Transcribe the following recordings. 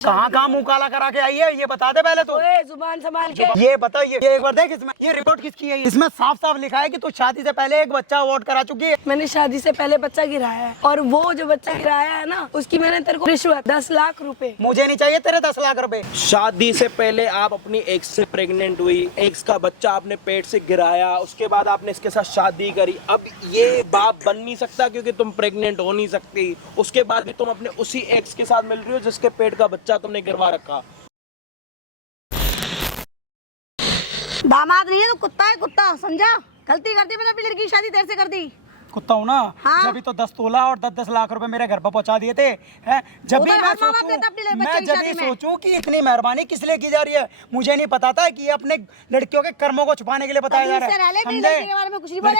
कहाँ मुंह काला करा के आई है ये बता दे पहले तो। जुबान संभाल के ये बता, ये एक बार देख इसमें ये रिपोर्ट किसकी है। इसमें साफ साफ लिखा है कि तू शादी से पहले एक बच्चा अवॉर्ड करा चुकी है। मैंने शादी से पहले बच्चा गिराया है और वो जो बच्चा गिराया है ना उसकी मैंने तेरे को रिश्वत 10 लाख रुपए। मुझे नहीं चाहिए तेरे 10 लाख रुपए। शादी से पहले आप अपनी एक्स से प्रेग्नेंट हुई, एक्स का बच्चा आपने पेट से गिराया, उसके बाद आपने इसके साथ शादी करी। अब ये बाप बन नहीं सकता क्योंकि तुम प्रेग्नेंट हो नहीं सकती। उसके बाद भी तुम अपने उसी एक्स के साथ मिल रही हो जिसके पेट का बच्चा तुमने गिरवा रखा। दामाद नहीं है तो कुत्ता है, कुत्ता समझा। गलती कर दी मैंने अपनी लड़की की शादी देर से कर दी। कुत्ता हूँ ना। हाँ? जब भी तो 10 तोला और 10 लाख रुपए मेरे घर पर पहुंचा दिए थे हैं? जब भी मैं सोचूं कि इतनी मेहरबानी किस लिए की जा रही है। मुझे नहीं पता था कि ये अपने लड़कियों के कर्मों को छुपाने के लिए बताया जा रहा है। लड़की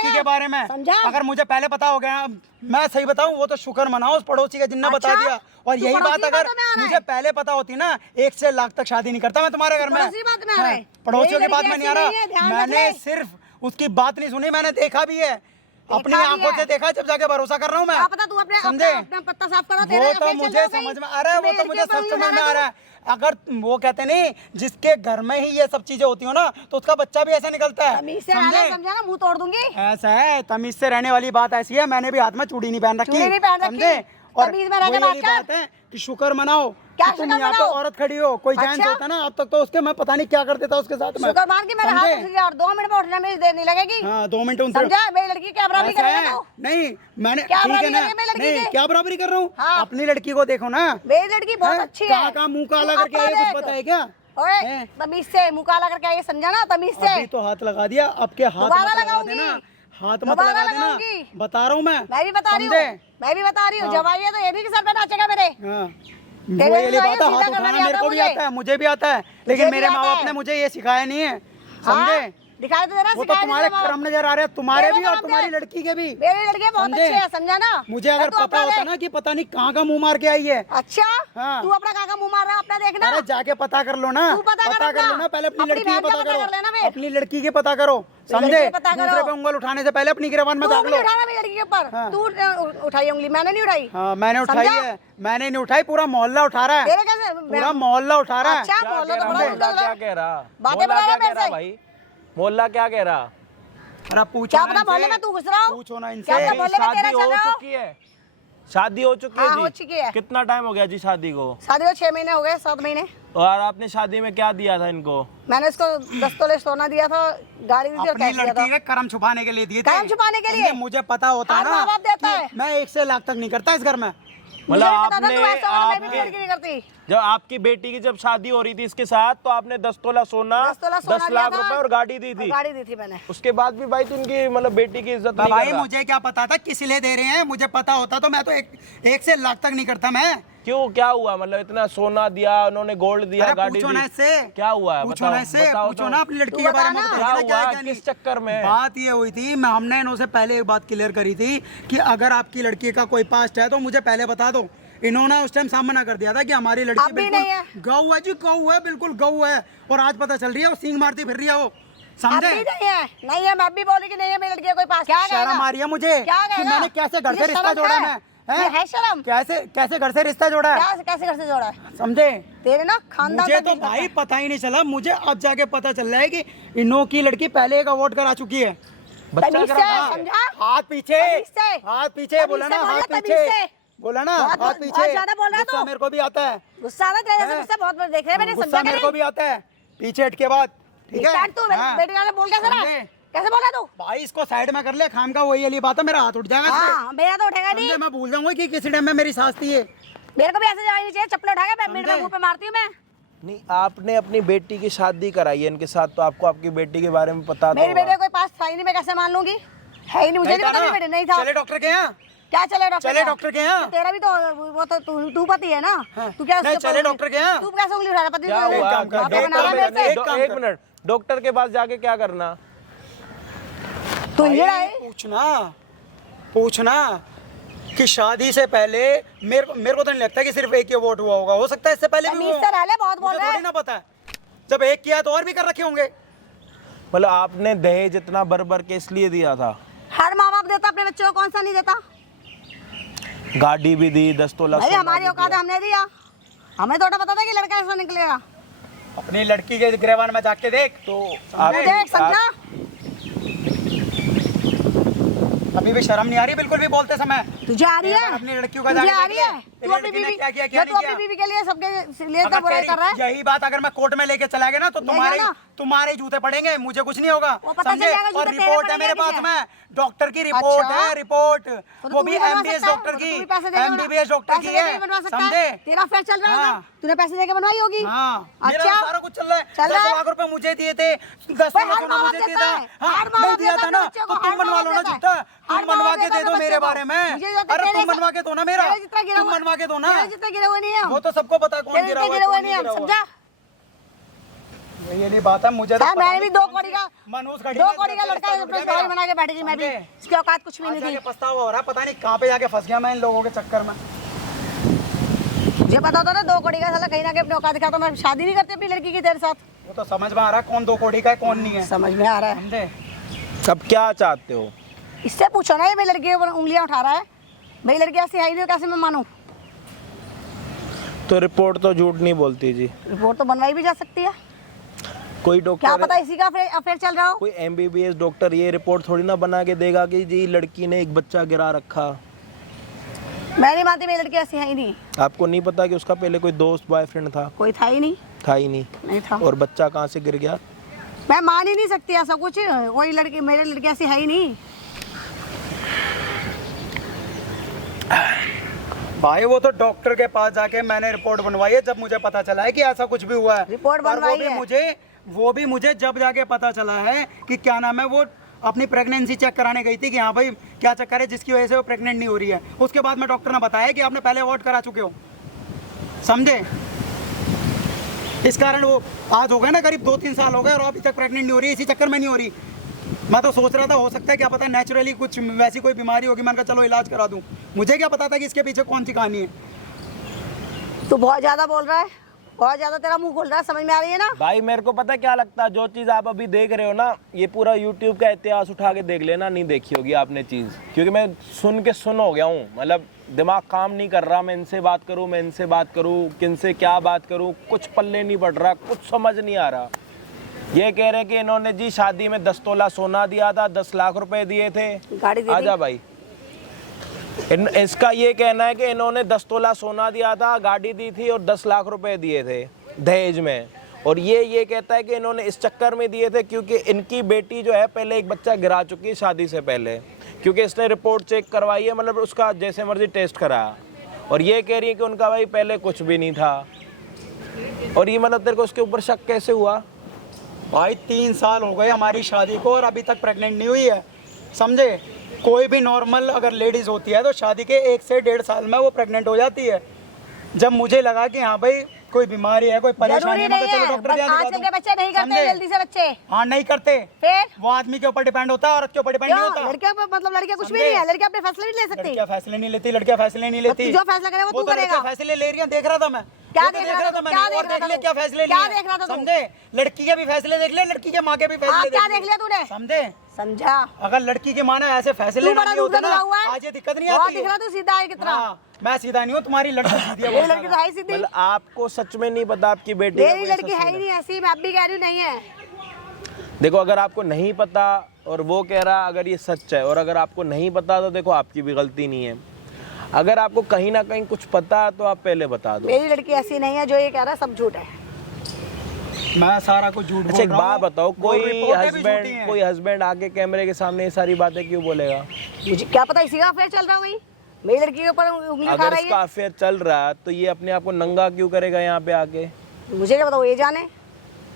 के बारे में अगर मुझे पहले पता हो गया, मैं सही बताऊं, वो तो शुक्र मनाओ उस पड़ोसी का जिन्ना बता दिया। और यही बात अगर मुझे पहले पता होती ना 1 से लाख तक शादी नहीं करता मैं तुम्हारे घर में। पड़ोसियों की बात में नहीं आ रहा। मैंने सिर्फ उसकी बात नहीं सुनी, मैंने देखा भी है, अपनी आंखों से देखा, जब जाके भरोसा कर रहा हूँ मैं। पता तू अपने समझे? पत्ता साफ करो। वो तो मुझे समझ में आ रहा है, वो तो मुझे सब समझ में आ रहा है। अगर वो कहते नहीं जिसके घर में ही ये सब चीजें होती हो ना तो उसका बच्चा भी ऐसा निकलता है। तमीज से रहना, समझा ना, मुंह तोड़ दूंगी। ऐसा है, तमीज से रहने वाली बात ऐसी है। मैंने भी हाथ में चूड़ी नहीं पहन रखी, समझे? और वही बात है कि शुक्र मनाओ कि तुम यहाँ पे औरत खड़ी हो। कोई जेंट्स होता ना अब तक तो उसके मैं पता नहीं क्या कर देता उसके साथ में। शुक्र मान के मेरे हाथ उठ गया और 2 मिनट में उठने में देर नहीं लगेगी। हाँ 2 मिनट उनसे समझा। मेरी लड़की क्या बराबरी करेगा तू? नहीं मैंने क्या ठीक है ना, नहीं क्या बराबरी कर रहा हूँ। हाँ। अपनी लड़की को देखो ना, मेरी लड़की बहुत अच्छी है। कहाँ मुँह काला करके आई है, कुछ पता है क्या? ओए तमीज से मुँह काला करके आई, समझा ना, तमीज से। अभी तो हाथ लगा दिया, अब के हाथ मत लगा देना, हाथ मत लगा देना, बता रहा हूँ मैं भी बता रही हूँ, मैं भी बता रही हूँ। जवाई है तो ये भी सर पे नाचेगा मेरे। वो ये बात है, हाथ उठाना मेरे को भी आता है, मुझे भी आता है, लेकिन मेरे माँ बाप ने मुझे ये सिखाया नहीं है, समझे? दिखाई तो देना, वो तो तुम्हारे कर्म नजर आ रहे हैं, तुम्हारे भी और तुम्हारी लड़की के भी। मेरी लड़की बहुत अच्छी है, समझा ना। मुझे अगर पता होता ना कि पता नहीं कहाँ का मुंह मार के आई है। अच्छा हाँ। तू अपना कहाँ का मुंह मार रहा है अपना देखना। अरे जाके पता कर लो ना, पता कर लो ना, पहले अपनी लड़की की पता करो, अपनी लड़की की पता करो, समझे? दूसरे पे उंगल उठाने से पहले अपनी गिरफ्तार में दाग लो। लड़की के ऊपर तू उठाई उंगली, मैंने नहीं उठाई। हाँ मैंने उठाई है, मैंने नहीं उठाई, पूरा मोहल्ला उठा रहा है, पूरा मोहल्ला उठा रहा है। अच्छा मोहल्ला तो बड़ा क्या कह रहा, बातें बता रहा है भाई? मोहल्ला क्या कह रहा? अरे पूछो क्या पता मोहल्ले में तू घुस रहा हो, पूछो ना इनसे। शादी हो चुकी है, शादी हो चुकी है हाँ, जी? हो चुकी है। कितना टाइम हो गया जी शादी को? शादी को 6 महीने हो गए, 7 महीने। और आपने शादी में क्या दिया था इनको? मैंने इसको 10 तोले सोना दिया था, गाड़ी दी थी और अपनी कैश दिया था। लड़की के कर्म छुपाने के लिए दिए थे। कर्म छुपाने के लिए? मुझे पता होता हर ना माँ बाप देता है। मैं 1 से लाख तक नहीं करता इस घर में। मतलब नहीं करती। जब आपकी बेटी की जब शादी हो रही थी इसके साथ तो आपने 10 तोला सोना 10 लाख रुपए और गाड़ी दी थी। गाड़ी दी थी मैंने। उसके बाद भी भाई उनकी मतलब बेटी की इज्जत नहीं भाई कर रहा। मुझे क्या पता था किस लिए दे रहे हैं, मुझे पता होता तो मैं तो 1 से लाख तक नहीं करता मैं। क्यों, क्या हुआ? मतलब इतना सोना दिया उन्होंने, गोल्ड दिया, गाड़ी दी, क्या हुआ है? पूछो ना इससे, पूछो ना अपनी लड़की के बारे में, क्या हुआ, किस चक्कर में? बात ये हुई थी, हमने इन्होंने पहले एक बात क्लियर करी थी कि अगर आपकी लड़की का कोई पास्ट है तो मुझे पहले बता दो। इन्होंने उस टाइम सामना कर दिया था कि हमारी लड़की बिल्कुल गऊ है जी, गऊ है, बिल्कुल गऊ है, और आज पता चल रही है वो सींग मारती फिर रही है वो, समझे? नहीं है, मैं भी बोली कि नहीं है मेरी लड़की का कोई पास। क्या शर्म आ रही है मुझे कि मैंने कैसे घर से रिश्ता जोड़ा है शर्म? कैसे घर से रिश्ता जोड़ा है, कैसे घर से जोड़ा है, समझे? तेरे ना खानदान मुझे तो भाई पता ही नहीं चला, मुझे अब जाके पता चल रहा है कि इन्हों की लड़की पहले एक अवार्ड करा चुकी है। हाथ पीछे, हाथ पीछे बोला ना, हाथ पीछे बोला ना, हाथ पीछे। गुस्सा मेरे को भी आता है, गुस्सा बहुत देख रहे हैं मैंने, गुस्सा मेरे को भी आता है, पीछे हट के बाद, ठीक है? बोल कैसे बोला तू? भाई इसको साइड में कर ले, खाम का वही वाली बात है, मेरा हाथ उठ जाएगा। हाँ, मेरा तो उठेगा नहीं, मैं भूल जाऊंगा कि किसी टाइम में मेरी सास थी ये। मेरे को भी ऐसे जाना नहीं चाहिए, चप्पल उठा के मेरे मुंह पे मारती हूँ मैं। नहीं, आपने अपनी बेटी की शादी कराई है इनके साथ तो आपको आपकी बेटी के बारे में पता मेरी बेटी कोई पास था ही नहीं, मैं कैसे मान लूंगी? है ही नहीं, मुझे नहीं पता मेरी बेटी नहीं था। चले डॉक्टर के यहाँ, क्या चले डॉक्टर के यहाँ? तेरा भी तो वो तो तू पति है ना, तू क्या चले डॉक्टर के यहाँ? तू कैसे उंगली उठा रहा? पति एक मिनट, डॉक्टर के पास जाके क्या करना? तू पूछना कि शादी से पहले मेरे को तो नहीं लगता कि सिर्फ एक ही वोट हुआ होगा, हो सकता है इससे पहले भी बहुत बोल रहा है, ना पता है, जब एक किया तो और भी कर रखे होंगे। मतलब आपने दहेज इतना भर के इसलिए दिया था? हर माँ बाप देता अपने बच्चों को, कौन सा नहीं देता? गाड़ी भी दी, 10 तोला हमारी औकात हमने दिया, हमें थोड़ा पता था कि लड़का ऐसा निकलेगा। अपनी लड़की के गिरवान में जाके देख तो आप देख समझा। अभी भी शर्म नहीं आ रही बिल्कुल भी बोलते समय? तुझे आ रही है? अपनी लड़कियों का तुझे आ जाके रही है? तू अपनी बीवी क्या किया क्या तू नहीं अपनी किया? बीवी के लिए सबके लिए तो बुराई कर रहा है। यही बात अगर मैं कोर्ट में लेके चला गया ना तो जाना। तुम्हारे जूते पड़ेंगे, मुझे कुछ नहीं होगा। वो पता चल समझे? जाएगा जूते और तेरे रिपोर्ट है पड़ेंगे मेरे पास किसी में, डॉक्टर की रिपोर्ट अच्छा। है, रिपोर्ट तो वो तू भी बनवा एमबीबीएस सकता है, डॉक्टर तो की, तू भी पैसे देके एमबीबीएस डॉक्टर की है, बनवा सकता समझे? है। तेरा अफेयर चल रहा है हाँ। ना, तूने पैसे देके बनवाई होगी। हाँ, मेरा अच्छा सारा कुछ चल रहा है। चल रहा 10 है। लाख रुपए मुझे दिए थे, 10 भाई, लाख हर सोना माँ मुझे बाप दिया देता था। है, हाँ, हर माँ नहीं बाप दिया देता था है ना, बच्चे तो को, तुम हर बनवा माँ लो बाप ना देता है। जितना, हर तुम माँ बनवा बाप के देता दे है दो बच्चे मेरे को। बारे में। मुझे जो अरे तेरे तुम से- बनवा के दो ना मेरा, तेरे जितना गिरा तुम हुआ- बनवा के दो ना। तेरे जितना गिरे हुए नहीं है हम। वो तो सबको पता है कौन तेरे गिरा जितना हुआ गिरे है, हुए कौन नहीं है गिरा हम, हुआ समझा? है। ये नहीं बात है, मुझे तो साहब, पता मैंने नहीं भी दो कौन कौड़ी का मनोज खड़ी 2 में कौड़ी का लड़का लड़का लड़का अपने लड़का शौहर बना के बैठ गई। मैं भी समझे? इसकी औकात कुछ भी आज नहीं जाके थी। पछतावा हो रहा है, पता नहीं कहाँ पे जाके फंस गया मैं इन लोगों के चक्कर में। मुझे पता होता ना 2 कौड़ी का साला कहीं ना कहीं अपने औकात दिखाता, मैं शादी नहीं करती अपनी लड़की की तेरे साथ। वो तो समझ में आ रहा है कौन 2 कौड़ी का है कौन नहीं है, समझ में आ रहा है। समझे? अब क्या चाहते हो? इससे पूछो ना, ये मेरी लड़की के ऊपर उंगलियां उठा रहा है। मेरी लड़की ऐसी है ही नहीं, कैसे मैं मानूं? तो रिपोर्ट तो झूठ नहीं बोलती जी। रिपोर्ट तो बनवाई भी जा सकती है। कोई क्या डॉक्टर पता इसी का अफेयर चल रहा हो। कोई एमबीबीएस डॉक्टर ये रिपोर्ट थोड़ी ना बना के देगा कि जी लड़की ने एक बच्चा गिरा रखा। मैं नहीं मानती, मेरी लड़की ऐसी है ही नहीं। आपको नहीं पता कि उसका पहले कोई दोस्त बॉयफ्रेंड था? कोई था ही नहीं। था ही नहीं। नहीं था। और बच्चा कहाँ से गिर गया? मैं मान ही नहीं सकती ऐसा कुछ। वही लड़की, मेरी लड़की ऐसी है ही नहीं। भाई वो तो डॉक्टर के पास जाके मैंने रिपोर्ट बनवाई है जब मुझे पता चला है कि ऐसा कुछ भी हुआ है। रिपोर्ट और बनवाई है। वो भी मुझे जब जाके पता चला है कि क्या नाम है, वो अपनी प्रेगनेंसी चेक कराने गई थी कि हाँ भाई क्या चक्कर है जिसकी वजह से वो प्रेग्नेंट नहीं हो रही है। उसके बाद में डॉक्टर ने बताया कि आपने पहले अबॉर्ट करा चुके हो, समझे? इस कारण वो आज हो गए ना, करीब 2-3 साल हो गए और अभी तक प्रेग्नेंट नहीं हो रही, इसी चक्कर में नहीं हो रही। मैं तो सोच रहा था हो सकता है क्या पता नेचुरली कुछ वैसी कोई बीमारी होगी, मैंने कहा चलो इलाज करा दूं। मुझे क्या पता था कि इसके पीछे कौन सी कहानी है। तू बहुत ज्यादा बोल रहा है, बहुत ज्यादा तेरा मुंह खोल रहा है, समझ में आ रही है ना? भाई मेरे को पता है क्या लगता है, जो चीज़ आप अभी देख रहे हो ना, ये पूरा यूट्यूब का इतिहास उठा के देख लेना, नहीं देखी होगी आपने चीज़। क्योंकि मैं सुन के सुन हो गया हूँ, मतलब दिमाग काम नहीं कर रहा। मैं इनसे बात करूँ, मैं इनसे बात करूँ, किन से क्या बात करूँ, कुछ पल्ले नहीं पड़ रहा, कुछ समझ नहीं आ रहा। ये कह रहे हैं कि इन्होंने जी शादी में 10 तोला सोना दिया था, 10 लाख रुपए दिए थे। गाड़ी दे दी। आजा भाई। इसका ये कहना है कि इन्होंने 10 तोला सोना दिया था, गाड़ी दी थी और 10 लाख रुपए दिए थे दहेज में। और ये कहता है कि इन्होंने इस चक्कर में दिए थे क्योंकि इनकी बेटी जो है पहले एक बच्चा गिरा चुकी है शादी से पहले, क्योंकि इसने रिपोर्ट चेक करवाई है, मतलब उसका जैसे मर्जी टेस्ट कराया। और ये कह रही है कि उनका भाई पहले कुछ भी नहीं था। और ये मतलब तेरे को उसके ऊपर शक कैसे हुआ? भाई 3 साल हो गए हमारी शादी को और अभी तक प्रेग्नेंट नहीं हुई है, समझे? कोई भी नॉर्मल अगर लेडीज होती है तो शादी के 1 से 1.5 साल में वो प्रेग्नेंट हो जाती है। जब मुझे लगा कि हाँ भाई कोई बीमारी है, कोई परेशानी जरूरी है, नहीं मैं तो चलो है, डॉक्टर के बस यहाँ दिखा आजकल दूं। के बच्चे नहीं करते समझे? जल्दी से बच्चे। हाँ नहीं करते, फिर वो आदमी के ऊपर डिपेंड होता है, औरत के ऊपर डिपेंड नहीं क्यों? होता। लड़कियों पर मतलब लड़कियां कुछ भी समझे? नहीं है, लड़कियां अपने फैसले नहीं ले सकती। लड़कियां फैसले नहीं लेती, लड़कियां फैसले नहीं लेती। जो फैसला करे वो तू तो लड़कियां करेगा। फैसले ले रही हैं, देख रहा था मैं। क्या वो तो देख रहा था तू? मैंने, क्या और देख रहा था ले तू? क्या फैसले क्या लिए, देख रहा था तू? समझे? लड़की के भी फैसले देख ले, लड़की के माँ के भी हाँ, फैसले क्या देख लिया तूने? समझे? समझा? अगर लड़की के माना ऐसे फैसले तू ना बड़ा लिए होते दूध ना, हुआ है, आज ये दिक्कत नहीं बहुत आती दिख है। रहा तू सीधा है कितना। हाँ, मैं सीधा नहीं हूँ, तुम्हारी लड़की सीधी है ये बहुत लड़की तो ज्यादा। है सीधी। मतलब आपको सच में नहीं पता आपकी बेटी का मेरी कोई ऐसा लड़की है ही सीन नहीं ऐसी, मैं अब भी कह रही हूँ नहीं है। देखो अगर आपको नहीं पता और वो कह रहा अगर ये सच है, और अगर आपको नहीं पता तो देखो आपकी भी गलती नहीं है। अगर आपको कहीं ना कहीं कुछ पता है तो आप पहले बता दो। मेरी लड़की ऐसी नहीं है, जो ये कह रहा है सब झूठ है। मैं सारा कुछ झूठ अच्छा बोल एक रहा बात हूँ। बताओ, वो रिपोर्टें भी झूठी हैं। कोई हस्बैंड आके कैमरे के सामने ये सारी बातें क्यों बोलेगा? मुझे क्या पता इसी का अफेयर चल रहा है वही, मेरी लड़की के ऊपर उंगली खा अगर रही इसका है। अफेयर चल रहा है तो ये अपने आप को नंगा क्यों करेगा यहाँ पे आके? मुझे क्या पता, वो ये जाने।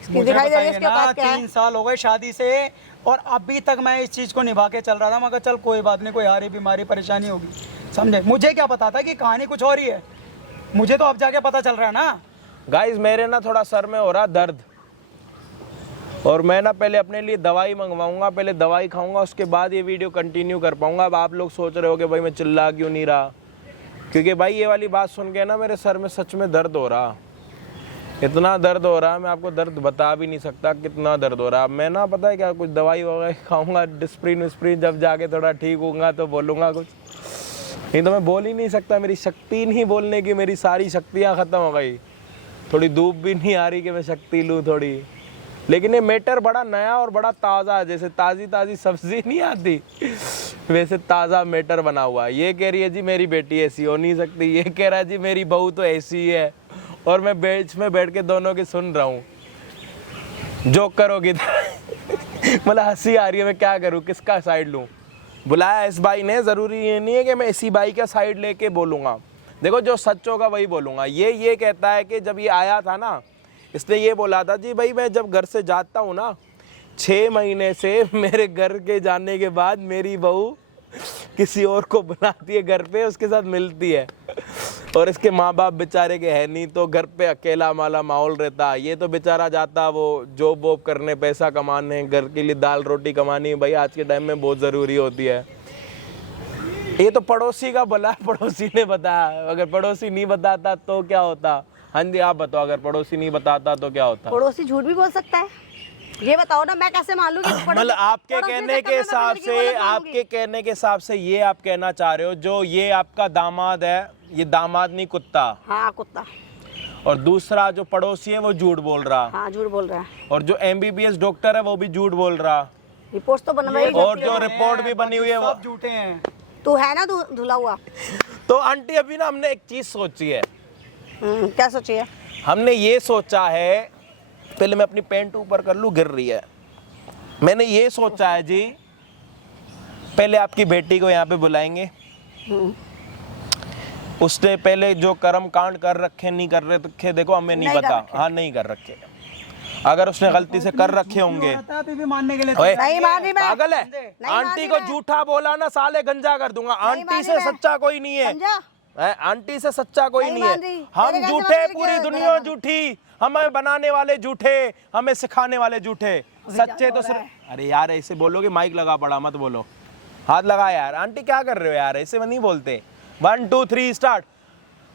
इसकी मुझे दिखाई दे रही है बताइए इसके ना, औकात क्या है। 3 साल हो गए शादी से और अभी तक मैं इस चीज को निभा के चल रहा था। मगर चल कोई बात नहीं, कोई हारी बीमारी परेशानी होगी, समझे? मुझे क्या पता था कि कहानी कुछ और ही है, मुझे तो अब जाके पता चल रहा है ना। गाइस मेरे ना थोड़ा सर में हो रहा दर्द, और मैं ना पहले अपने लिए दवाई मंगवाऊंगा, पहले दवाई खाऊंगा, उसके बाद ये वीडियो कंटिन्यू कर पाऊंगा। अब आप लोग सोच रहे हो कि भाई मैं चिल्ला क्यों नहीं रहा, क्योंकि भाई ये वाली बात सुन के ना मेरे सर में सच में दर्द हो रहा, इतना दर्द हो रहा, मैं आपको दर्द बता भी नहीं सकता कितना दर्द हो रहा। मैं ना पता है क्या, कुछ दवाई वगैरह खाऊंगा, डिस्प्रिन विस्प्रिन, जब जाके थोड़ा ठीक होऊंगा तो बोलूँगा कुछ, नहीं तो मैं बोल ही नहीं सकता। मेरी शक्ति नहीं बोलने की, मेरी सारी शक्तियाँ ख़त्म हो गई। थोड़ी धूप भी नहीं आ रही कि मैं शक्ति लूँ थोड़ी। लेकिन ये मैटर बड़ा नया और बड़ा ताज़ा है, जैसे ताज़ी ताज़ी सब्जी नहीं आती वैसे ताज़ा मैटर बना हुआ है। ये कह रही है जी मेरी बेटी ऐसी हो नहीं सकती, ये कह रहा है जी मेरी बहू तो ऐसी है, और मैं बेंच में बैठ के दोनों की सुन रहा हूँ। जोक करोगी मतलब हंसी आ रही है, मैं क्या करूँ, किसका साइड लूँ। बुलाया इस भाई ने, ज़रूरी ये नहीं है कि मैं इसी भाई का साइड लेके बोलूँगा। देखो जो सच होगा वही बोलूँगा। ये कहता है कि जब ये आया था ना, इसने ये बोला था जी भाई मैं जब घर से जाता हूँ ना, 6 महीने से मेरे घर के जाने के बाद मेरी बहू किसी और को बुलाती है घर पे, उसके साथ मिलती है, और इसके माँ बाप बेचारे के है नहीं, तो घर पे अकेला माला माहौल रहता। ये तो बेचारा जाता वो जॉब वॉब करने, पैसा कमाने, घर के लिए दाल रोटी कमानी भाई आज के टाइम में बहुत ज़रूरी होती है। ये तो पड़ोसी का भला, पड़ोसी ने बताया, अगर पड़ोसी नहीं बताता तो क्या होता। हाँ जी आप बताओ, अगर पड़ोसी नहीं बताता तो क्या होता। पड़ोसी झूठ भी बोल सकता है, ये बताओ ना, मैं कैसे मान लूं कि मतलब आपके कहने के हिसाब से, आपके कहने के हिसाब से ये आप कहना चाह रहे हो जो ये आपका दामाद है, ये दामाद नहीं कुत्ता। हाँ कुत्ता। और दूसरा जो पड़ोसी है वो झूठ बोल रहा। हाँ झूठ बोल रहा है। और जो MBBS डॉक्टर है वो भी झूठ बोल रहा। रिपोर्ट तो बनवाई, और जो रिपोर्ट भी बनी हुई है वो झूठे हैं। तू है ना धुला हुआ। तो आंटी अभी ना हमने एक चीज सोची है। क्या सोची है? हमने ये सोचा है, पहले मैं अपनी पैंट ऊपर कर लूं, गिर रही है। मैंने ये सोचा है जी, पहले आपकी बेटी को यहाँ पे बुलाएंगे, उसने पहले जो कर्म कांड कर रखे नहीं कर रखे देखो हमें नहीं पता। हाँ नहीं कर रखे, अगर उसने गलती से कर रखे होंगे भी मानने के लिए ओए, नहीं मान रही मैं। पागल है। आंटी को झूठा बोला ना साले गंजा कर दूंगा। आंटी से सच्चा कोई नहीं है, आंटी से सच्चा कोई नहीं है। हम झूठे, पूरी दुनिया झूठी, हमें बनाने वाले झूठे, हमें सिखाने वाले झूठे, सच्चे तो सिर्फ। अरे यार ऐसे बोलोगे, माइक लगा पड़ा, मत बोलो, हाथ लगा यार। आंटी क्या कर रहे हो यार, ऐसे में नहीं बोलते। 1 2 3 स्टार्ट।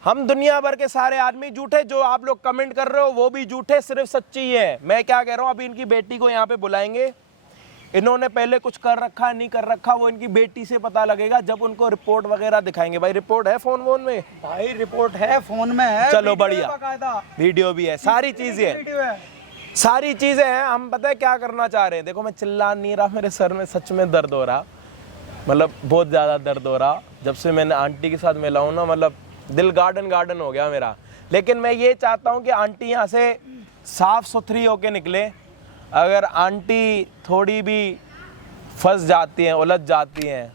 हम दुनिया भर के सारे आदमी झूठे, जो आप लोग कमेंट कर रहे हो वो भी झूठे, सिर्फ सच्ची है। मैं क्या कह रहा हूँ, अभी इनकी बेटी को यहाँ पे बुलाएंगे। इन्होंने पहले कुछ कर रखा नहीं कर रखा वो इनकी बेटी से पता लगेगा जब उनको रिपोर्ट वगैरह दिखाएंगे। भाई रिपोर्ट है फोन में? भाई रिपोर्ट है, फोन में है। चलो बढ़िया, वीडियो भी है, सारी चीजें हैं, सारी चीजें हैं। हम पता है क्या करना चाह रहे हैं। देखो मैं चिल्ला नहीं रहा, मेरे सर में सच में दर्द हो रहा, मतलब बहुत ज्यादा दर्द हो रहा। जब से मैंने आंटी के साथ मिला हूँ ना, मतलब दिल गार्डन हो गया मेरा। लेकिन मैं ये चाहता हूँ कि आंटी यहाँ से साफ सुथरी होके निकले। अगर आंटी थोड़ी भी फंस जाती हैं, उलझ जाती हैं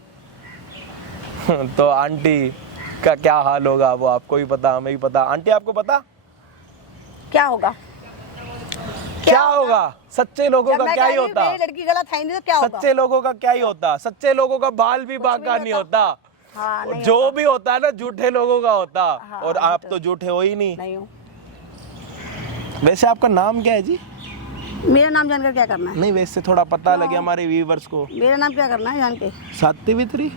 तो आंटी का क्या हाल होगा वो आपको भी पता, हमें भी पता। आंटी आपको पता क्या होगा? क्या होगा? सच्चे लोगों का क्या ही होता, लड़की गलत है नहीं तो क्या होगा? सच्चे लोगों का क्या ही होता, सच्चे लोगों का बाल भी बांका नहीं होता। हाँ, नहीं जो भी होता है ना झूठे लोगों का होता। हाँ, और आप तो झूठे हो ही नहीं हूँ। वैसे आपका नाम क्या है जी? मेरा नाम जानकर क्या करना है? नहीं वैसे थोड़ा पता लगे हमारे व्यूअर्स को। मेरा नाम क्या करना है जान के? सात्वित्री।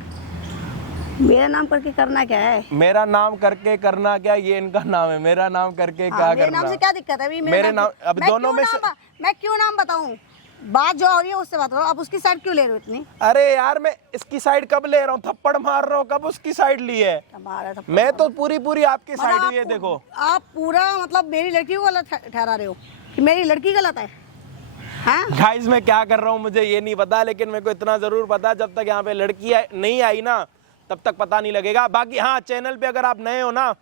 मेरा नाम करके करना क्या है? मेरा नाम करके करना क्या, ये इनका नाम है। मेरा नाम करके क्या मेरे करना? नाम से क्या दिक्कत है? अभी मेरे नाम, अब दोनों में से मैं क्यों नाम बताऊं? बात जो हो रही है उससे बात करो। आप उसकी साइड क्यों ले रहे हो इतनी? अरे यार मैं इसकी साइड कब ले रहा हूँ, थप्पड़ मार रहा हूँ, कब उसकी साइड ली है? मैं तो पूरी आपकी साइड ही है। देखो आप पूरा मतलब मेरी लड़की को गलत ठहरा रहे हो कि मेरी लड़की गलत है। गाइस मैं क्या कर रहा हूँ मुझे ये नहीं पता, लेकिन मेरे को इतना जरूर पता, जब तक यहाँ पे लड़की नहीं आई ना तब तक पता नहीं लगेगा। बाकी हाँ, चैनल पे अगर आप नए हो ना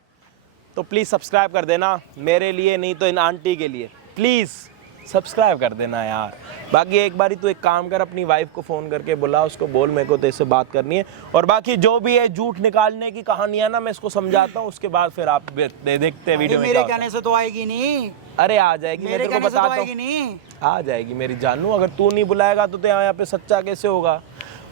तो प्लीज़ सब्सक्राइब कर देना, मेरे लिए नहीं तो इन आंटी के लिए प्लीज़ सब्सक्राइब कर देना यार। बाकी एक बारी तू एक काम कर, अपनी वाइफ को फ़ोन करके बुला, उसको बोल मेरे को तेरे से बात करनी है। और बाकी जो भी है झूठ निकालने की कहानियाँ ना मैं इसको समझाता हूँ, उसके बाद फिर आप देखते हैं वीडियो में। मेरे कहने से तो आएगी नहीं। अरे आ जाएगी, मैं तेरे को बताता हूँ, आ जाएगी मेरी जानू। अगर तू नहीं बुलाएगा तो यहाँ पे सच्चा कैसे होगा?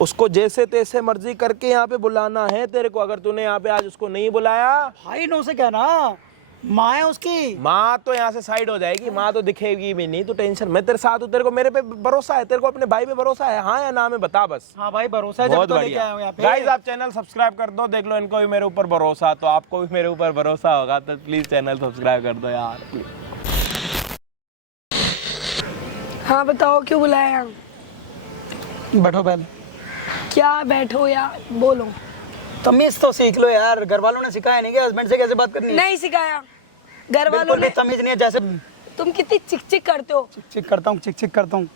उसको जैसे तैसे मर्जी करके यहाँ पे बुलाना है तेरे को। अगर तूने यहाँ पे आज उसको नहीं बुलाया, भाई नो से कहना, माँ है उसकी। माँ तो यहाँ से साइड हो जाएगी, माँ तो दिखेगी भी नहीं, तो टेंशन। मैं तेरे साथ हूँ, तेरे को मेरे पे भरोसा है, तेरे को अपने भाई पे भरोसा है, हाँ या ना में बता बस। हाँ भाई भरोसा है। बहुत बढ़िया। गाइस आप चैनल सब्सक्राइब कर दो, देख लो इनको भी मेरे ऊपर भरोसा, तो आपको भी मेरे ऊपर भरोसा होगा, तो प्लीज चैनल सब्सक्राइब कर दो यार। हाँ बताओ क्यों बुलाया? बैठो पहले। क्या बैठो यार, बोलो। तमीज तो सीख लो यार, घर वालों ने सिखाया नहीं कि हस्बैंड से कैसे बात करनी है? नहीं सिखाया। घर वालों बिल्कुल भी ने तमीज नहीं है। जैसे तुम कितनी चिक चिक करते हो। चिक करता हूँ, चिक करता हूँ।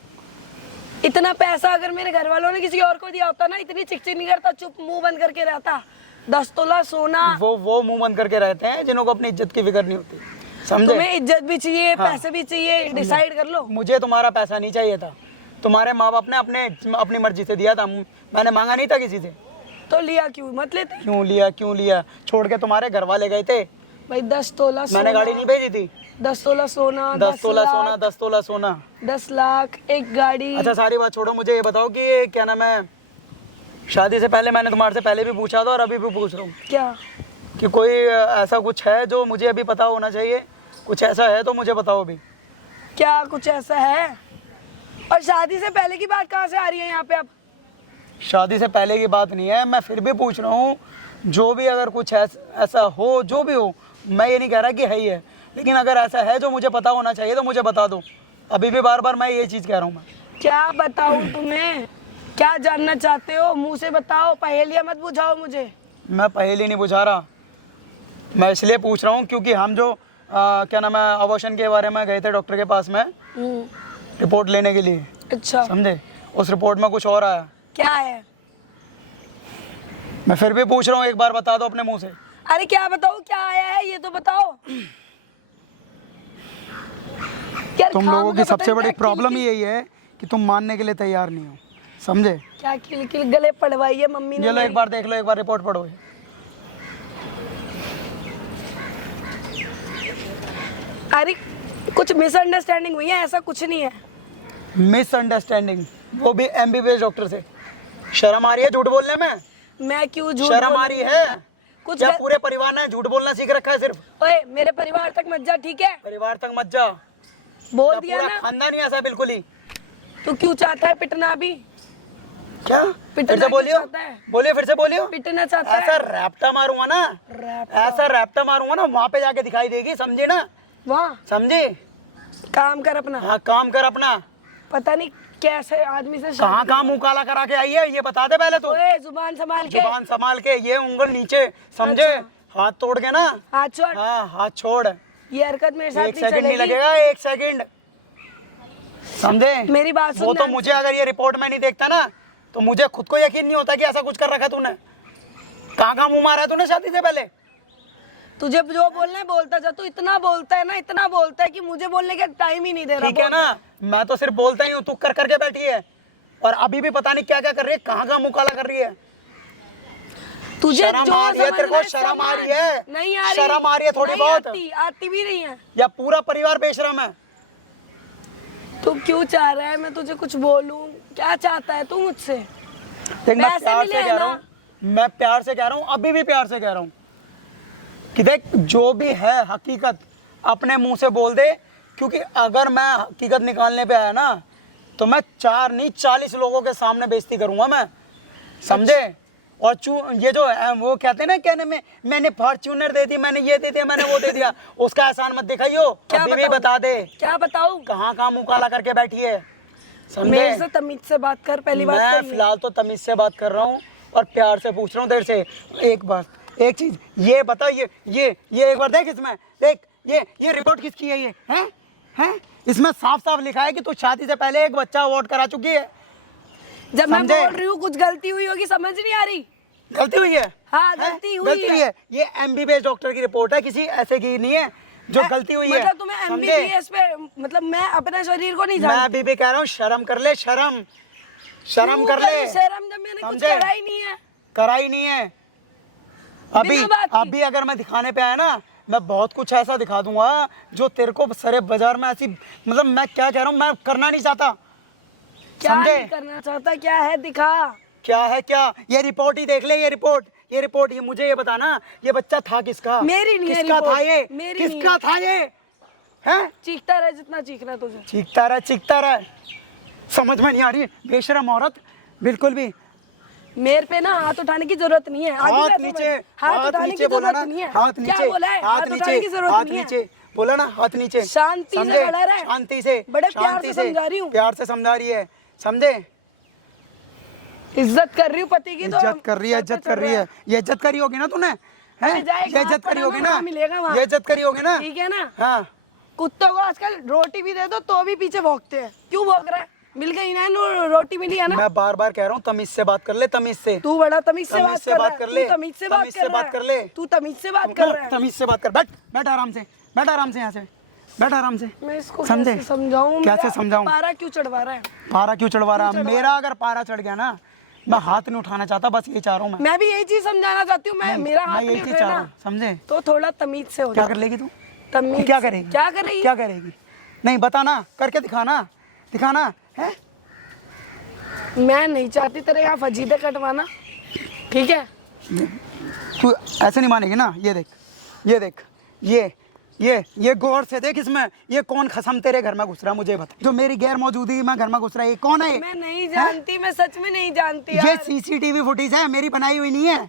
इतना पैसा अगर मेरे घर वालों ने किसी और को दिया होता ना, इतनी चिक चिक नहीं करता, चुप मुंह बंद करके रहता। 10 तोला सोना। वो मुंह बंद करके रहते हैं जिन्हों को अपनी इज्जत की फिक्र नहीं होती, समझे? तुम्हें इज्जत भी चाहिए, हाँ। पैसे भी चाहिए, डिसाइड कर लो। मुझे तुम्हारा पैसा नहीं चाहिए था, तुम्हारे माँ बाप ने अपनी मर्जी से दिया था, मैंने मांगा नहीं था किसी से। तो लिया क्यों? मत लेते। क्यों लिया? छोड़ के तुम्हारे घर वाले गए थे, भाई 10 तोला सोना। मैंने गाड़ी नहीं भेजी थी। 10 तोला सोना, 10 तोला लाख, सोना, 10 तोला सोना, 10 लाख, एक गाड़ी। अच्छा सारी बात छोड़ो, मुझे ये बताओ कि ये क्या नाम है, शादी से पहले मैंने तुम्हारे से पहले भी पूछा था और अभी भी पूछ रहा हूँ क्या? कि कोई ऐसा कुछ है जो मुझे अभी पता होना चाहिए? कुछ ऐसा है तो मुझे बताओ अभी। क्या कुछ ऐसा है? और शादी से पहले की बात कहाँ से आ रही है यहाँ पे अब? शादी से पहले की बात नहीं है, मैं फिर भी पूछ रहा हूँ। जो भी अगर कुछ ऐसा हो, जो भी हो, मैं ये नहीं कह रहा कि है ही है, लेकिन अगर ऐसा है जो मुझे पता होना चाहिए तो मुझे बता दो। अभी भी बार बार मैं ये चीज़ कह रहा हूँ। मैं क्या बताऊँ तुम्हें? क्या जानना चाहते हो? मुंह से बताओ, पहेलियाँ मत बुझाओ मुझे। मैं पहले नहीं बुझा रहा, मैं इसलिए पूछ रहा हूँ क्योंकि हम जो क्या नाम है, अबॉर्शन के बारे में गए थे डॉक्टर के पास में रिपोर्ट लेने के लिए, अच्छा, समझे? उस रिपोर्ट में कुछ और आया। क्या है? मैं फिर भी पूछ रहा हूँ, एक बार बता दो अपने मुंह से। अरे क्या बताओ, क्या आया है ये तो बताओ। यार तुम खाम लोगों का की पता सबसे नहीं बड़ी क्या प्रॉब्लम किल- यही है कि तुम मानने के लिए तैयार नहीं हो, समझे? क्या किल किल गले पड़वाई है मम्मी ने ये लो, एक मेरी। बार देख लो, एक बार रिपोर्ट पढ़ो। अरे कुछ मिसअंडरस्टैंडिंग हुई है, ऐसा कुछ नहीं है। मिसअंडरस्टैंडिंग, वो भी एमबीबीएस डॉक्टर से। शर्म आ रही है झूठ बोलने में? मैं क्यों झूठ शर्म आ रही है? कुछ क्या पूरे परिवार ने झूठ बोलना सीख रखा है सिर्फ? ओए मेरे परिवार तक मत जा, ठीक है? परिवार तक मत जा, बोल क्या दिया पूरा ना। खानदान ही ऐसा बिल्कुल ही? तू क्यों चाहता है पिटना अभी? क्या पिटना फिर से क्यों बोलियो, चाहता है? बोलियो, फिर से बोलियो। पिटना चाहता ऐसा है? रैप्टा मारूंगा ना, ऐसा रैप्टा मारूंगा ना, वहां पे जाके दिखाई देगी, समझे ना? वहाँ समझे? काम कर अपना। हाँ, काम कर अपना। पता नहीं कैसे आदमी से कहाँ कहाँ मुंह काला करा के आई है ये बता दे पहले तो। ओए जुबान संभाल के। जुबान संभाल के, ये उंगल नीचे, समझे? अच्छा। हाथ तोड़ के ना। हाथ छोड़। हाँ, हाथ छोड़। ये हरकत मेरे साथ एक नहीं सेकंड नहीं चलेगी। लगेगा, एक सेकंड, समझे? मेरी बात सुन वो तो ध्यान मुझे से। अगर ये रिपोर्ट में नहीं देखता ना तो मुझे खुद को यकीन नहीं होता कि ऐसा कुछ कर रखा तूने। कहाँ कहाँ मुंह मारा है तूने शादी से पहले? तुझे जो बोलना है बोलता जा। तू इतना बोलता है ना, इतना बोलता है कि मुझे बोलने का टाइम ही नहीं दे रहा। ठीक है ना, मैं तो सिर्फ बोलता ही हूँ, तू कर करके बैठी है और अभी भी पता नहीं क्या क्या कर रही है, कहाँ कहाँ मुंह काला कर रही है। तुझे शर्म जो आ रही है तेरे को? समझना है शर्म आ समझ। रही है? नहीं आ रही। शर्म आ रही है थोड़ी नहीं बहुत? आती भी नहीं है। या पूरा परिवार बेशरम है? तू क्यों चाह रहा है मैं तुझे कुछ बोलूं? क्या चाहता है तू मुझसे? देख, मैं पैसे प्यार मिले से हैं कह रहा ना? हूँ, मैं प्यार से कह रहा हूँ, अभी भी प्यार से कह रहा हूँ कि देख, जो भी है हकीकत अपने मुंह से बोल दे, क्योंकि अगर मैं हकीकत निकालने पे आया ना तो मैं 4 नहीं 40 लोगों के सामने बेइज्जती करूंगा मैं, समझे? और ये जो वो कहते हैं ना, कहने में मैंने फॉर्च्यूनर दे दी, मैंने ये दे दिया, मैंने वो दे दिया, उसका एहसान मत दिखाइयो। क्या अभी भी बताऊं? बता दे, क्या बताऊं? कहाँ कहाँ मुंह काला करके बैठी है, मेरे समझे? से तमीज से बात कर। पहली बात मैं तो ये। फिलहाल तो तमीज से बात कर रहा हूँ और प्यार से पूछ रहा हूँ तेरे से। एक बात, एक चीज ये बता, ये एक बार देख, इसमें देख, ये रिपोर्ट किसकी है? ये हैं? इसमें साफ साफ लिखा है कि तू शादी से पहले एक बच्चा अबॉर्ट करा चुकी है। जब मैं समझे? बोल रही हूँ कुछ गलती हुई होगी, समझ नहीं आ रही। गलती हुई है? हाँ, हैं? गलती हुई गलती हुई है। ये एमबीबीएस डॉक्टर की रिपोर्ट है, किसी ऐसे की नहीं है जो गलती हुई है। मतलब तुम्हें समझे? एमबीबीएस पे, मतलब मैं अपने शरीर को नहीं मैं जानती। अभी भी कह रहा हूँ, शर्म कर ले, शर्म क्यों कर ले। करूं शर्म जब मैंने कुछ समझे? करा ही नहीं है। करा ही नहीं है। बिना बात की। अभी अगर मैं दिखाने पे आया ना, मैं बहुत कुछ ऐसा दिखा दूंगा जो तेरे को सारे बाजार में ऐसी, मतलब मैं क्या कह रहा हूँ, मैं करना नहीं चाहता, क्या समझे? नहीं करना चाहता? क्या है दिखा। क्या है? क्या? ये रिपोर्ट ही देख ले, ये रिपोर्ट, ये मुझे ये बताना, ये बच्चा था किसका? मेरी नहीं है किसका रिपोर्ट, था ये? मेरी किसका था ये? हैं? चीखता रहे जितना चीखना है तुझे। चीखता रहा, समझ में नहीं आ रही है, बेशरम औरत, बिल्कुल भी। मेरे पे ना हाथ उठाने की जरूरत नहीं है। आगे हाथ मैं नीचे, समझ- हाथ उठाने की बोला ना, जरूरत नहीं है। हाथ क्या नीचे, बोला है? हाथ उठाने की नीचे, जरूरत हाथ नहीं है। नीचे, बोला ना, हाथ नीचे। शांति से समझे? खड़ा रहे। शांति से, बड़े प्यार शांति से समझा रही हूँ। प्यार से समझा रही है, समझे? इज्जत कर रही हूँ पति की, तो इज्जत कर रही है, इज्जत कर रही है। ये इज्जत करी होगी ना तूने, हैं? अरे जाएगा, ये इज्जत करी होगी ना, मिलेगा वहाँ। ये इज्जत करी होगी ना। ठीक है ना। हाँ कुत्तों को आजकल रोटी भी दे दो तो भी पीछे भौंकते हैं। क्यों भौंक रहा है? मिल गई ना रोटी मिली है ना। मैं बार बार कह रहा हूँ तमीज से बात कर ले, तमीज से। तू बड़ा तमीज से तमीज से बात बात कर कर ले। ले, तू तमीज से बात तमीज से बात कर ले। तू तमीज से बात कर रहा है। तमीज से बात कर। बैठ बैठ आराम से, बैठ आराम से, यहाँ से बैठ आराम से। मैं इसको समझे? कैसे समझाऊं? कैसे समझाऊं? पारा क्यों चढ़वा रहा है? पारा क्यों चढ़वा रहा? मेरा अगर पारा चढ़ गया ना, मैं हाथ नहीं उठाना चाहता, बस ये चाह रहा हूँ मैं भी यही चीज समझाना चाहती हूँ। मैं मेरा हाथ मैं नहीं यही चीज उठे चाह रहा ना, हूँ, समझे? तो थोड़ा तमीज से हो क्या जा। कर लेगी तू? तमीज क्या करेगी? क्या करेगी? क्या करेगी? नहीं बताना, करके दिखाना, दिखाना है। मैं नहीं चाहती तेरे यहाँ फजीदे कटवाना, ठीक है? तू ऐसे नहीं मानेगी ना। ये देख, ये देख, ये गौर से देख, इसमें ये कौन खसम तेरे घर में घुस रहा है, मुझे बता। जो मेरी गैर मौजूदगी में घर में घुस रहा है, ये कौन है? मैं नहीं जानती, मैं सच में नहीं जानती ये यार। सीसीटीवी फुटेज है, मेरी बनाई हुई नहीं है,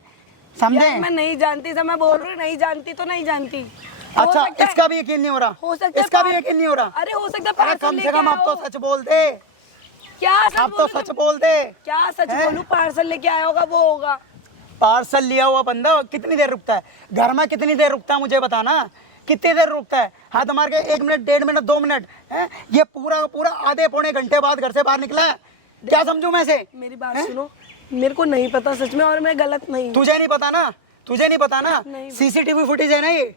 समझे? यार, मैं नहीं जानती, मैं बोल रही हूँ नहीं जानती तो नहीं जानती। हो अच्छा, सकता है- इसका भी यकीन नहीं हो रहा? हो सकता है इसका भी पार- यकीन नहीं हो रहा? अरे हो सकता है अरे पार्सल कम से लेके कम अब तो आया हो। सच बोल दे। क्या सच अब तो बोलूं सच तुम? बोल दे। क्या सच हैं? बोलूं? पार्सल लेके आया होगा वो होगा। पार्सल लिया हुआ बंदा कितनी देर रुकता है घर में? कितनी देर रुकता है मुझे बताना, कितनी देर रुकता है? हाथ मार के 1 मिनट, 1.5 मिनट, 2 मिनट है? ये पूरा पूरा आधे पौने घंटे बाद घर से बाहर निकला है। क्या समझू मैं से? मेरी बात सुनो, मेरे को नहीं पता सच में, और मैं गलत नहीं हूँ। तुझे नहीं पता ना, तुझे नहीं पता ना। नहीं। सीसीटीवी फुटेज है ना ये,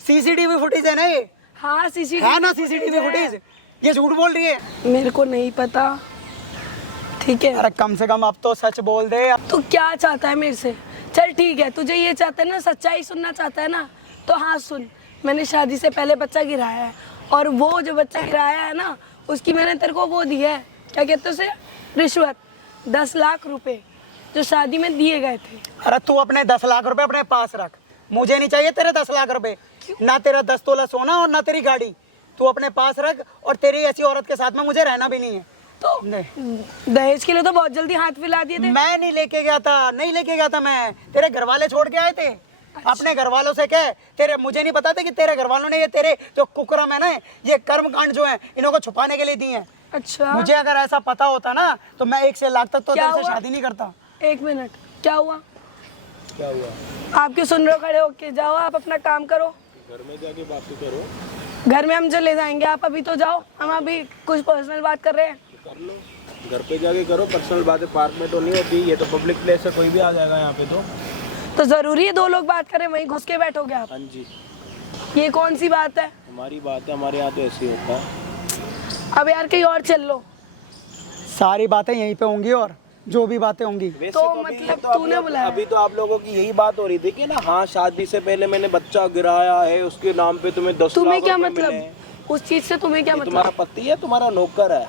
सीसीटीवी फुटेज है ना ये, हाँ सीसीटीवी है ना सीसीटीवी फुटेज? ये झूठ बोल रही है। मेरे को नहीं पता, ठीक है? अरे कम से कम अब तो सच बोल दे। तू क्या चाहता है मेरे से? चल ठीक है, तुझे ये चाहता है ना, सच्चाई सुनना चाहता है ना, तो हाँ सुन। मैंने शादी से पहले बच्चा गिराया है, और वो जो बच्चा गिराया है ना, उसकी मैंने तेरे को वो दिया है, क्या कहते हैं उसे, रिश्वत, 10 लाख रुपए जो शादी में दिए गए थे। अरे तू अपने 10 लाख रुपए अपने पास रख, मुझे नहीं चाहिए तेरे 10 लाख रुपए। ना तेरा 10 तोला सोना और ना तेरी गाड़ी, तू अपने पास रख। और तेरी ऐसी औरत के साथ में मुझे रहना भी नहीं है। तो नहीं। दहेज के लिए तो बहुत जल्दी हाथ फैला दिए थे। मैं नहीं लेके गया था, नहीं लेके गया था मैं, तेरे घर वाले छोड़ के आए थे। अपने घर वालों से कह, तेरे मुझे नहीं पता था कि तेरे घर वालों ने ये तेरे जो कुकरम है ना, ये कर्म कांड जो है, इन्हों को छुपाने के लिए दिए हैं। अच्छा, मुझे अगर ऐसा पता होता ना, तो मैं 1 से लाख तक तो क्या तेरे से हुआ? शादी नहीं करता। 1 मिनट, क्या हुआ? क्या हुआ? आप क्यों सुन रहे हो? खड़े होके जाओ, आप अपना काम करो। घर में जाके बात तो करो। घर में हम चले जाएंगे, आप अभी तो जाओ, हम अभी कुछ पर्सनल बात कर रहे हैं। कर लो, घर पे जाके करो। पर्सनल बातें पार्क में तो नहीं होती, ये तो पब्लिक प्लेस है, कोई भी आ जाएगा यहाँ पे। तो जरूरी है 2 लोग बात करें, वहीं घुस के बैठोगे आप? हाँ जी, ये कौन सी बात है? हमारी बात है, हमारे यहाँ तो ऐसे ही होता है। अब यार कहीं और चल लो। सारी बातें यहीं पे होंगी, और जो भी बातें होंगी। वैसे तो अभी मतलब तो आप तूने लोग- बुलाया? अभी तो आप लोगों की यही बात हो रही थी कि ना, हाँ शादी से पहले मैंने बच्चा गिराया है, उसके नाम पे तुम्हें 10 तुम्हें लाख क्या रुपए मतलब? मिले। उस चीज से तुम्हें क्या ये मतलब? तुम्हारा पति है, तुम्हारा नौकर है?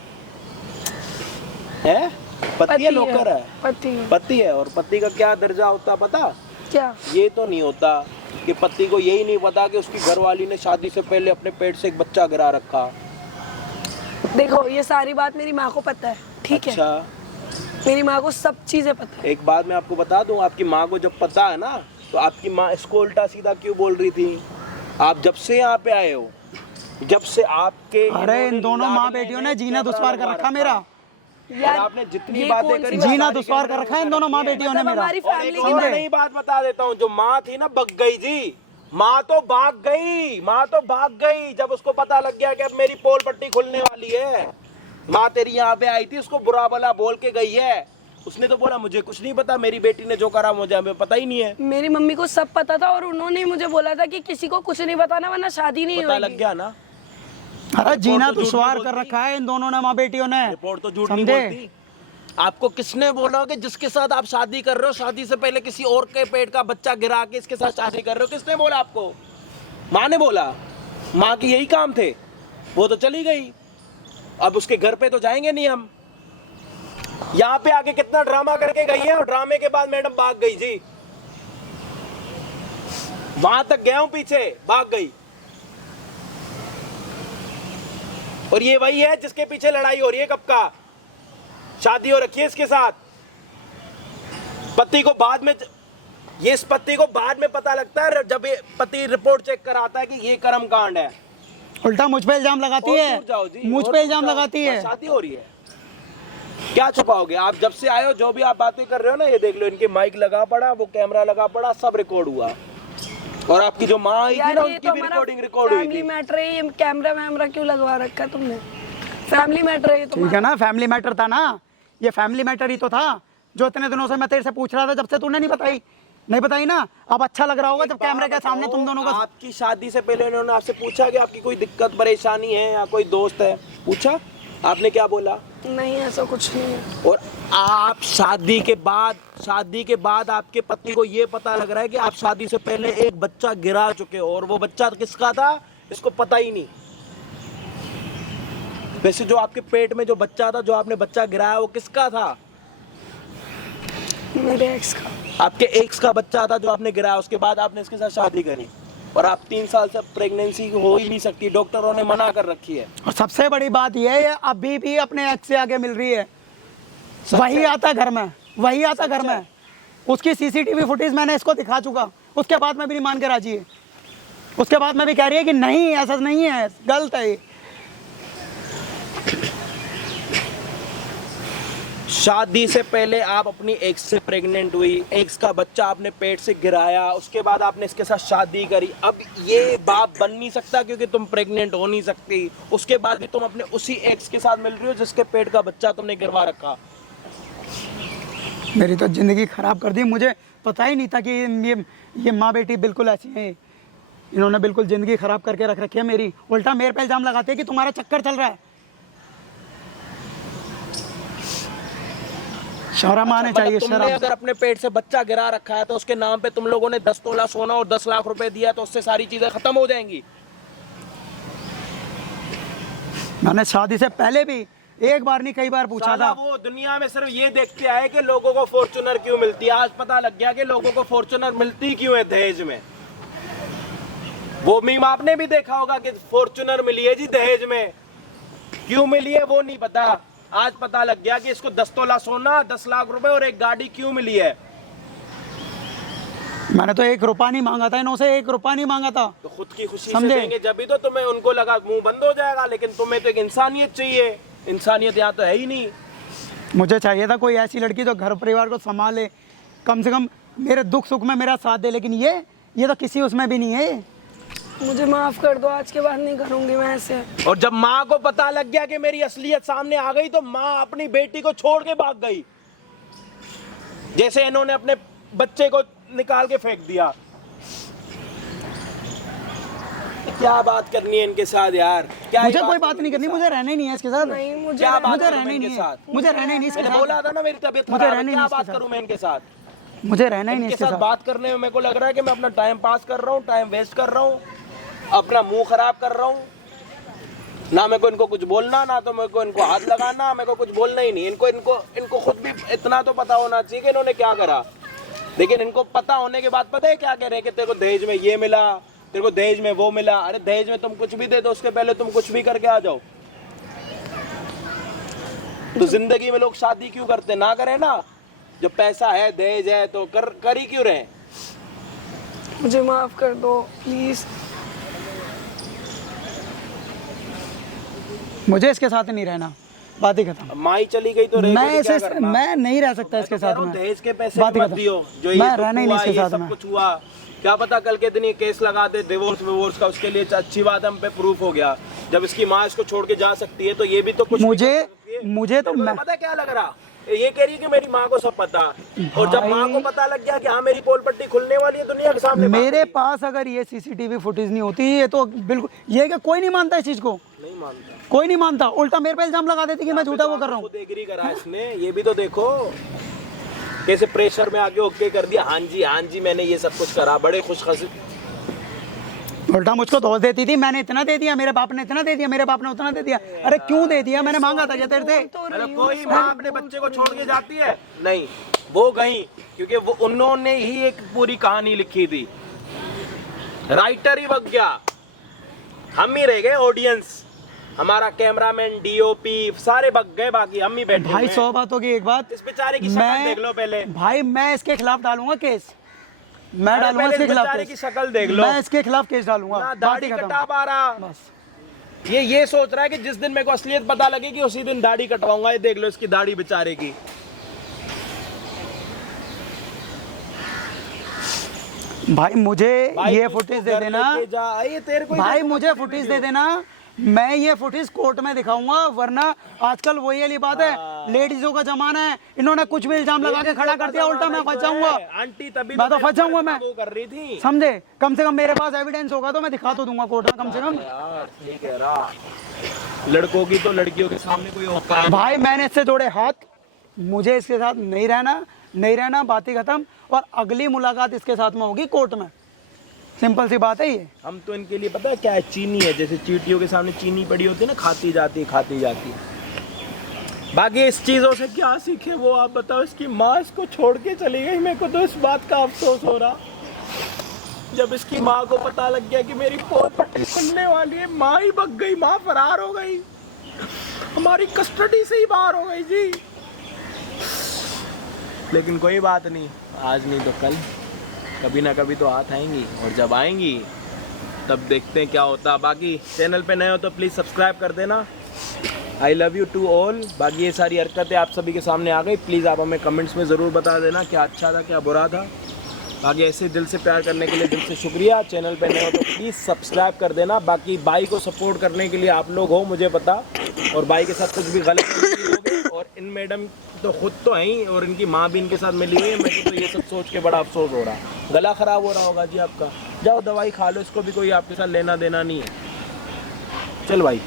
पति है, नौकर है? पति है। पति है। और पति का क्या दर्जा होता है पता? क्या? ये तो नहीं होता कि पति को यही नहीं पता कि उसकी घरवाली ने शादी से पहले अपने पेट से एक बच्चा गिरा रखा। देखो, ये सारी बात मेरी माँ को पता है, ठीक है? अच्छा, मेरी माँ को सब चीजें पता है। एक बात मैं आपको बता दूं, आपकी माँ को जब पता है ना, तो आपकी माँ इसको उल्टा सीधा क्यों बोल रही थी? आप जब से यहाँ पे आए हो, जब से आपके अरे इन दोनों माँ बेटियों ने जीना दुश्वार कर रखा मेरा, यार आपने जितनी ये बातें कौन सी करी, बात? जीना सारी दुश्वार के कर रखा है इन दोनों माँ बेटियों ने मतलब मेरा। हमारी और फैमिली एक की और बात। नई बात बता देता हूँ, जो माँ थी ना, भग गई जी। माँ तो भाग गई, माँ तो भाग गई जब उसको पता लग गया कि अब मेरी पोल पट्टी खुलने वाली है। माँ तेरी यहाँ पे आई थी, उसको बुरा भला बोल के गई है। उसने तो बोला मुझे कुछ नहीं पता, मेरी बेटी ने जो करा मुझे हमें पता ही नहीं है। मेरी मम्मी को सब पता था, और उन्होंने मुझे बोला था कि किसी को कुछ नहीं बताना, वरना शादी नहीं पता लग होगी। गया ना? अरे जीना तो झूठ दुश्वार नहीं कर बोलती। रखा है इन दोनों ने माँ बेटियों ने, रिपोर्ट तो झूठ नहीं समझे? बोलती। आपको किसने बोला कि जिसके साथ आप शादी कर रहे हो, शादी से पहले किसी और के पेट का बच्चा गिरा के इसके साथ शादी कर रहे हो? किसने बोला आपको? माँ ने बोला। माँ की यही काम थे, वो तो चली गई। अब उसके घर पे तो जाएंगे नहीं हम। यहाँ पे आके कितना ड्रामा करके गई है, और ड्रामे के बाद मैडम भाग गई जी। वहां तक गया हूं पीछे, भाग गई। और ये वही है जिसके पीछे लड़ाई हो रही है, कब का शादी हो रखी है इसके साथ। पति को बाद में, ये इस पति को बाद में पता लगता है जब ये पति रिपोर्ट चेक कराता है कि ये कर्म कांड है। उल्टा मुझ पे इल्जाम लगाती और है, दूर जाओ जी, मुझ और पे दूर इल्जाम जाओ। लगाती है। शादी हो रही है, क्या छुपाओगे आप? जब से आए हो जो भी आप बातें कर रहे हो ना, ये देख लो, इनके माइक लगा पड़ा, वो कैमरा लगा पड़ा, सब रिकॉर्ड हुआ। और आपकी जो माँ आई थी यार ना, ये उनकी तो भी हमारा रिकॉर्डिंग रिकॉर्ड हुई फैमिली थी। मैटर है, ये कैमरा वैमरा क्यों लगवा रखा है तुमने? फैमिली मैटर है ये ठीक तुम्हारा। है ना, फैमिली मैटर था ना, ये फैमिली मैटर ही तो था जो इतने दिनों से मैं तेरे से पूछ रहा था, जब से तूने नहीं बताई ना। अब अच्छा लग रहा होगा जब कैमरे के सामने तुम दोनों का। आपकी शादी से पहले उन्होंने आपसे पूछा कि आपकी कोई दिक्कत परेशानी है या कोई दोस्त है? पूछा? आपने क्या बोला? नहीं ऐसा कुछ नहीं है। और आप शादी के बाद आपके पति को ये पता लग रहा है कि आप शादी से पहले एक बच्चा गिरा चुके हो, और वो बच्चा किसका था इसको पता ही नहीं। वैसे जो आपके पेट में जो बच्चा था, जो आपने बच्चा गिराया, वो किसका था? मेरे एक्स का। आपके एक्स का बच्चा था जो आपने गिराया। उसके बाद आपने इसके साथ शादी करी, और आप 3 साल से प्रेगनेंसी हो ही नहीं सकती, डॉक्टरों ने मना कर रखी है। और सबसे बड़ी बात ये है, अभी भी अपने एक्स से आगे मिल रही है। वही आता घर में, उसकी सीसीटीवी फुटेज मैंने इसको दिखा चुका, उसके बाद में भी नहीं मान के राजी है। उसके बाद में भी कह रही है कि नहीं ऐसा नहीं है, गलत है। शादी से पहले आप अपनी एक्स से प्रेग्नेंट हुई, एक्स का बच्चा आपने पेट से गिराया, उसके बाद आपने इसके साथ शादी करी। अब ये बाप बन नहीं सकता क्योंकि तुम प्रेग्नेंट हो नहीं सकती। उसके बाद भी तुम अपने उसी एक्स के साथ मिल रही हो जिसके पेट का बच्चा तुमने गिरवा रखा। मेरी तो ज़िंदगी ख़राब कर दी। मुझे पता ही नहीं था कि ये माँ बेटी बिल्कुल ऐसी हैं। इन्होंने बिल्कुल ज़िंदगी ख़राब करके रख रखी है मेरी। उल्टा मेरे पे इल्ज़ाम लगाते हैं कि तुम्हारा चक्कर चल रहा है। शर्म आने चाहिए, तुमने शर्म। अगर अपने पेट से बच्चा गिरा रखा है तो उसके नाम पे तुम लोगों ने 10 तोला सोना और 10 लाख रुपए दिया, तो उससे सारी चीजें खत्म हो जाएंगी। मैंने शादी से पहले भी एक बार नहीं कई बार पूछा साला था। वो दुनिया में सिर्फ ये देख के आए कि लोगों को फॉर्च्यूनर क्यों मिलती है। आज पता लग गया कि लोगों को फॉर्च्यूनर मिलती क्यों है दहेज में। वो मीम आपने भी देखा होगा कि फॉर्च्यूनर मिली है जी दहेज में, क्यों मिली है वो नहीं पता। आज पता लग गया कि इसको 10 तोला सोना, 10 लाख रुपए और एक गाड़ी क्यों मिली है। मैंने तो 1 रुपया नहीं मांगा था इन्हों से, 1 रुपया नहीं मांगा था। तो खुद की खुशी से समझे? देंगे जब भी तो तुम्हें, उनको लगा मुंह बंद हो जाएगा, लेकिन तुम्हें तो एक इंसानियत चाहिए। इंसानियत यहाँ तो है ही नहीं। मुझे चाहिए था कोई ऐसी लड़की जो घर परिवार को संभाले, कम से कम मेरे दुख सुख में मेरा साथ दे। लेकिन ये तो किसी उसमें भी नहीं है। मुझे माफ कर दो, आज के बाद नहीं करूंगी मैं ऐसे। और जब माँ को पता लग गया कि मेरी असलियत सामने आ गई, तो माँ अपनी बेटी को छोड़ के भाग गई, जैसे इन्होंने अपने बच्चे को निकाल के फेंक दिया। क्या बात करनी है इनके साथ यार? क्या मुझे कोई बात नहीं करनी, मुझे रहना ही नहीं है इसके साथ। नहीं मुझे क्या बात मुझे करूं रहना मैं ही नहीं इनके है, साथ? मुझे रहना ही नहीं इसके मैंने साथ। बोला था ना मेरी तबीयत मुझे खराब है, रहना ही क्या नहीं बात इसके करूं मैं इनके साथ? मुझे रहना ही नहीं इनके इसके साथ साथ। बात करने में मेरे को लग रहा है कि मैं अपना टाइम पास कर रहा हूँ, टाइम वेस्ट कर रहा हूँ, अपना मुंह खराब कर रहा हूँ। ना मेरे को इनको कुछ बोलना, ना तो मेरे को इनको हाथ लगाना, मेरे को कुछ बोलना ही नहीं। इनको खुद भी इतना तो पता होना चाहिए कि इन्होंने क्या करा। लेकिन इनको पता होने के बाद पता है क्या कह रहे हैं कि तेरे को दहेज में ये मिला, तेरे को दहेज में वो मिला। अरे दहेज में तुम कुछ भी दे दो, उसके पहले तुम कुछ भी करके आ जाओ। तो जिंदगी में लोग शादी क्यों करते? ना करें ना, जब पैसा है, दहेज है, तो कर ही क्यों रहे? मुझे माफ कर दो प्लीज। मुझे इसके साथ नहीं रहना, बात ही खत्म। माई चली गई तो रह मैं गई, क्या इसे करना? मैं नहीं रह सकता इसके साथ में। दहेज के पैसे बात ही मत खत्म। दियो, जो ये मैं दुख रहना ही नहीं हुआ, इसके ये साथ सब में। कुछ हुआ, क्या पता कल के दिन ये केस लगा दे डिवोर्स का, उसके लिए अच्छी बात है, हम पे प्रूफ हो गया। जब इसकी माँ इसको छोड़ के जा सकती है तो ये भी तो कुछ मुझे तो पता है क्या लग रहा, ये कह रही है कि मेरी माँ को सब पता, और जब माँ को पता लग गया कि हाँ मेरी पोल पट्टी खुलने वाली है दुनिया के सामने, मेरे पास अगर ये सीसीटीवी फुटेज नहीं होती, ये तो बिल्कुल ये कि कोई नहीं मानता इस चीज को, नहीं मानता। कोई नहीं मानता। उल्टा मेरे पे इल्जाम लगा देती कि मैं झूठा वो कर रहा हूँ। खुद एग्री करा इसने, ये भी तो देखो कैसे प्रेशर में आके ओके कर दिया। हाँ जी मैंने ये सब कुछ करा, बड़े खुशखुश। उल्टा मुझको दोष देती थी, मैंने इतना दे दिया, मेरे बाप ने इतना दे दिया, मेरे बाप ने उतना दे दिया। अरे क्यों दे दिया? मैंने मांगा था क्या तेरे से? अरे कोई माँ अपने बच्चे को छोड़ के जाती है? नहीं, वो गई क्योंकि वो उन्होंने ही एक पूरी कहानी लिखी थी, राइटर ही बग गया, हम ही रह गए ऑडियंस, हमारा कैमरामैन, डीओपी सारे बग गए, बाकी हम ही बैठे। भाई 100 बातों की एक बात, इस बेचारे की शक्ल देख लो पहले। भाई मैं इसके खिलाफ डालूंगा केस, मैं डालूंगा पहले इसके इस खिलाफ बेचारे केस। की शक्ल देख लो, मैं इसके खिलाफ केस डालूंगा। ना बात दाढ़ी ही खत्म। कटा पा रहा, बस ये सोच रहा है कि जिस दिन मेरे को असलियत पता लगेगी उसी दिन दाढ़ी कटवाऊंगा। ये देख लो इसकी दाढ़ी बेचारे की। भाई मुझे भाई ये उसको फुटेज दे घर देना लेके जा, ये तेरे को भाई, मुझे फुटेज दे देना, मैं ये फुटेज कोर्ट में दिखाऊंगा, वरना आजकल वही वाली बात है, लेडीजों का जमाना है, इन्होंने कुछ भी इल्जाम लगा के खड़ा कर दिया, उल्टा मैं फंस जाऊंगा। आंटी तभी मैं तो फंस जाऊंगा मैं, वो कर रही थी। समझे? कम से कम मेरे पास एविडेंस होगा तो मैं दिखा तो दूंगा कोर्ट में कम से कम। यार ठीक है रहा, लड़कों की तो लड़कियों के सामने कोई औकात भाई मैंने इससे जोड़े हाथ, मुझे इसके साथ नहीं रहना, बात ही खत्म। और अगली मुलाकात इसके साथ में होगी कोर्ट में, सिंपल सी बात है ये। हम तो इनके लिए पता है क्या है, चीनी है, जैसे चींटियों के सामने चीनी पड़ी होती है ना, खाती जाती है। बाकी इस चीज़ों से क्या सीखे वो आप बताओ। इसकी माँ इसको छोड़ के चली गई, मेरे को तो इस बात का अफसोस हो रहा। जब इसकी माँ को पता लग गया कि मेरी पोती खुलने वाली है, माँ ही भग गई, माँ फरार हो गई, हमारी कस्टडी से ही बाहर हो गई जी। लेकिन कोई बात नहीं, आज नहीं तो कल कभी ना कभी तो हाथ आएंगी, और जब आएंगी तब देखते हैं क्या होता। बाकी चैनल पे नए हो तो प्लीज़ सब्सक्राइब कर देना। I love you to all. बाकी ये सारी हरकतें आप सभी के सामने आ गई, प्लीज़ आप हमें कमेंट्स में ज़रूर बता देना क्या अच्छा था क्या बुरा था। बाकी ऐसे दिल से प्यार करने के लिए दिल से शुक्रिया। चैनल पे नए हो तो प्लीज़ सब्सक्राइब कर देना। बाकी भाई को सपोर्ट करने के लिए आप लोग हो मुझे पता, और भाई के साथ कुछ भी गलत नहीं होगे। और इन मैडम तो खुद तो हैं ही, और इनकी माँ भी इनके साथ मिली हुई है। मेरे को तो ये सब सोच के बड़ा अफसोस हो रहा, गला ख़राब हो रहा होगा जी आपका। जाओ दवाई खा लो, इसको भी कोई आपके साथ लेना देना नहीं है। चल भाई।